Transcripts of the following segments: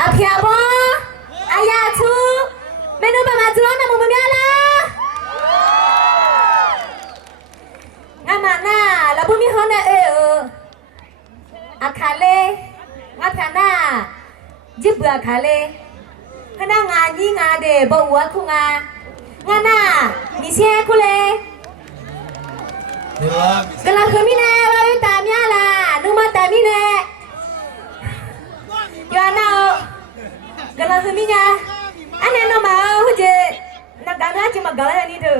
아피아보 아야투 메뉴 바마주나 모미미알라 나마나 라부미 허나 에어 아칼레 나타나 집부 아칼레 하나 nga니 ngade bawa kunga ngana misie kule Kalau kemina baru tamnya lah, rumah tamine. Yana, kalau kemina, ane no mau je, nak gana cuma galah ni tu.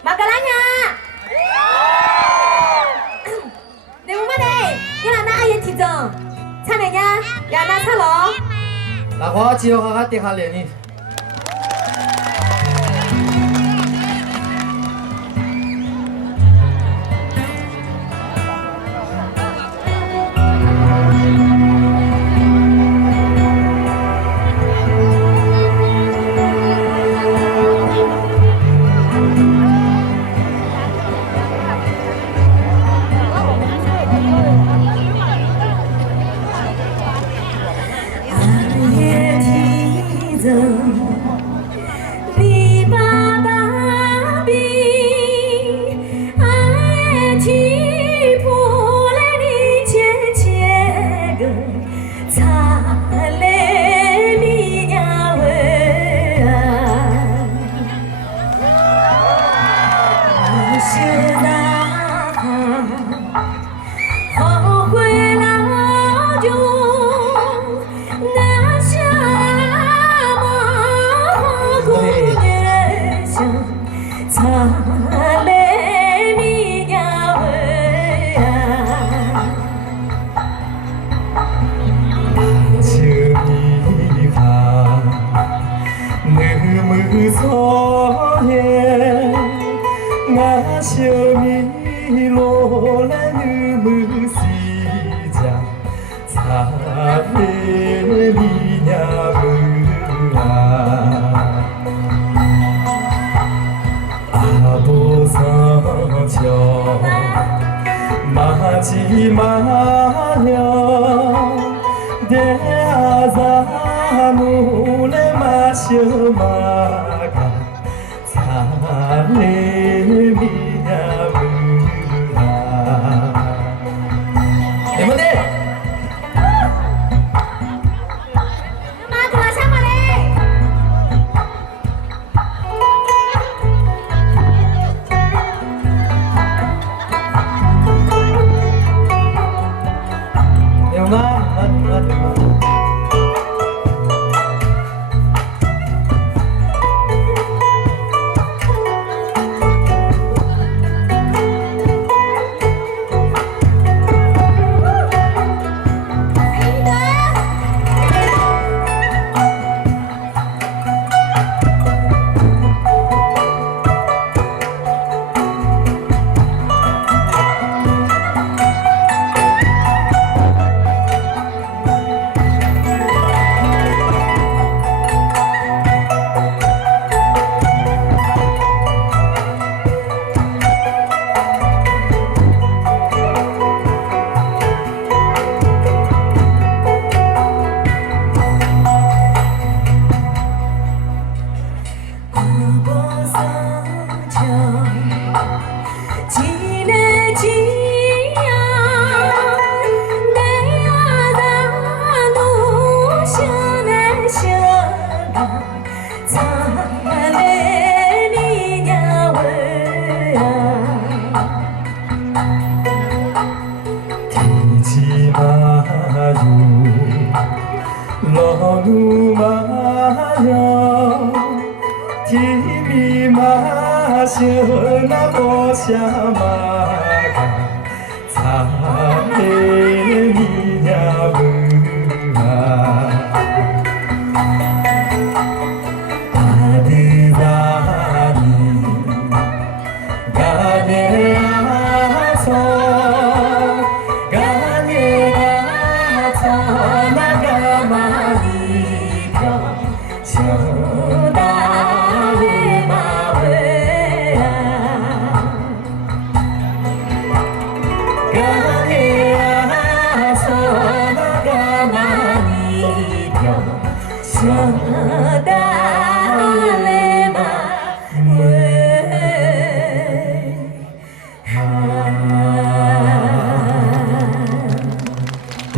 Makalanya. Di rumah deh, yana nak ayat cijong. Cananya, yana salah. Nak kau cio kakak tiga kali ni.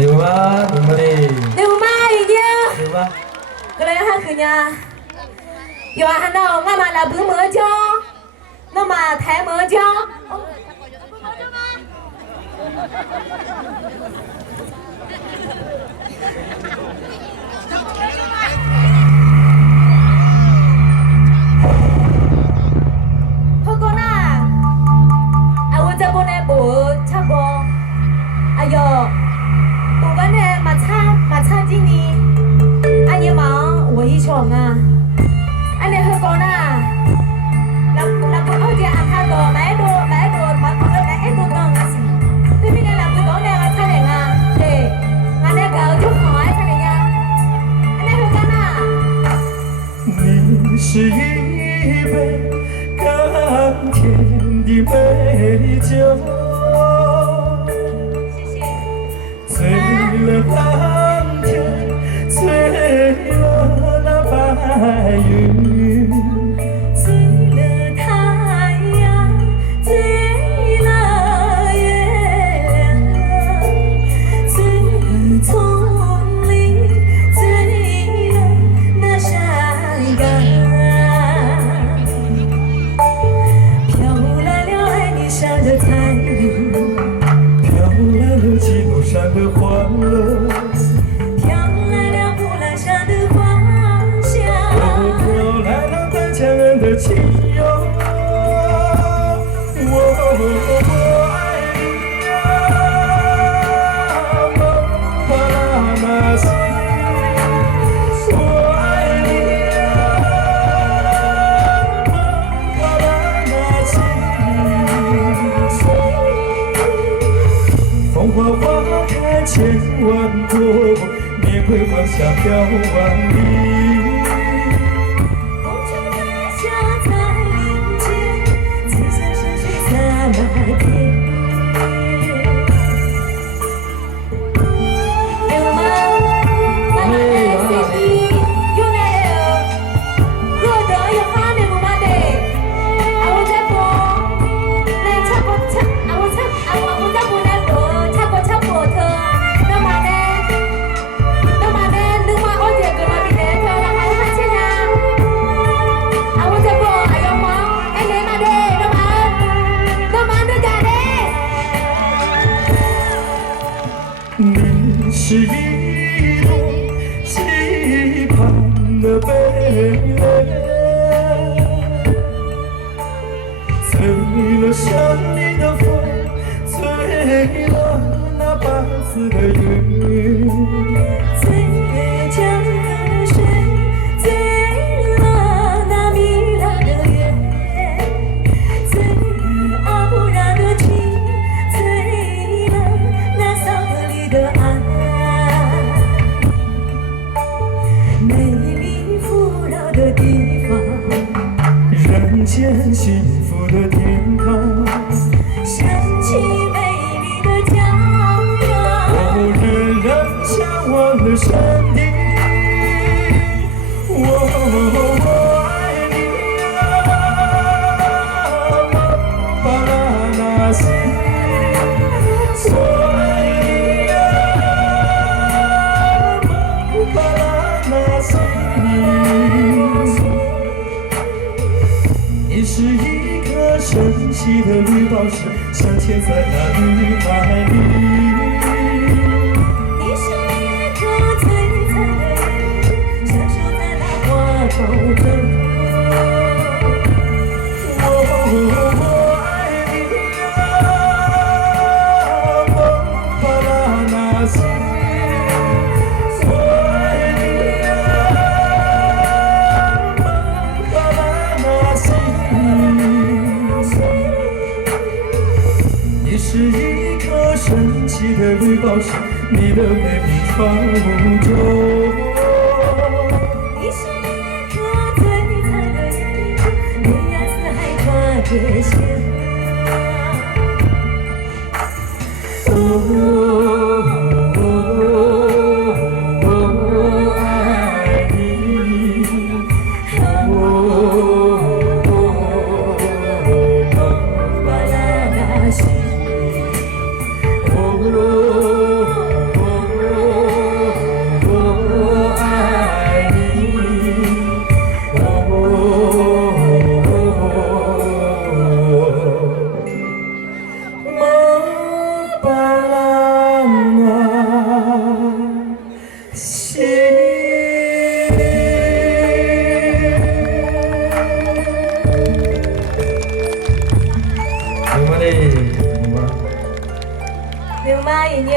牛吗？牛吗哩？牛妈姨娘，牛吗？过来哈去呢。有啊，那我嘛来不么叫，那嘛抬么叫。好过啦，啊我这不呢不差过，哎呦，我们呢马差今年，俺也忙我一场啊，俺呢好过啦，那不好的俺他多买多买不来多讲啊是，对面那不讲呢俺差点啊，对，俺那个就好爱差点呀，俺那好干啦。你是一杯甘甜的美酒，醉了蓝天，醉了那白云，醉了太阳，醉了月亮，醉了丛林，醉了那山岗，飘来了爱你上的彩云，飘来了基督山的欢乐，飘来了布兰山的花香，飘来了丹江人的情哟。我爱你呀，蒙巴拉那西，我爱你呀，蒙巴拉那西。风花花开千万朵，玫瑰花香飘万里。红尘在下在林间，此生是谁洒满天。有吗？那么的谁的有来了？若得有哈的不嘛的，啊我在播，那差不差？啊我在播那播差不特，那么呢？那么呢？你嘛我这个嘛比的特让还还钱呀？啊我在播，哎呦妈，哎你嘛的，那么的干的。你是一朵溪畔的蓓蕾，醉了山里的风，醉了那白色的云，醉了江的水，醉了那米拉的月，醉了阿布拉的情，醉了那桑德里的爱，美丽富饶的地方，人间幸福的天堂。升起美丽的骄阳。人人向往的山顶，我爱你呀，蒙巴拉那西，我爱你呀，蒙巴拉那西。你是一颗神奇的绿宝石，镶嵌在那绿海里。你是一颗璀璨的云，闪烁在那花丛中。我爱你呀，蒙巴拉那西，我爱你呀，蒙巴拉那西。你是一颗神奇的绿宝石，你的美丽传无中。你是一颗璀璨的云，你呀四海跨界线。我爱你，蒙巴拉那西，哦。嘞，你妈。牛妈姨牛。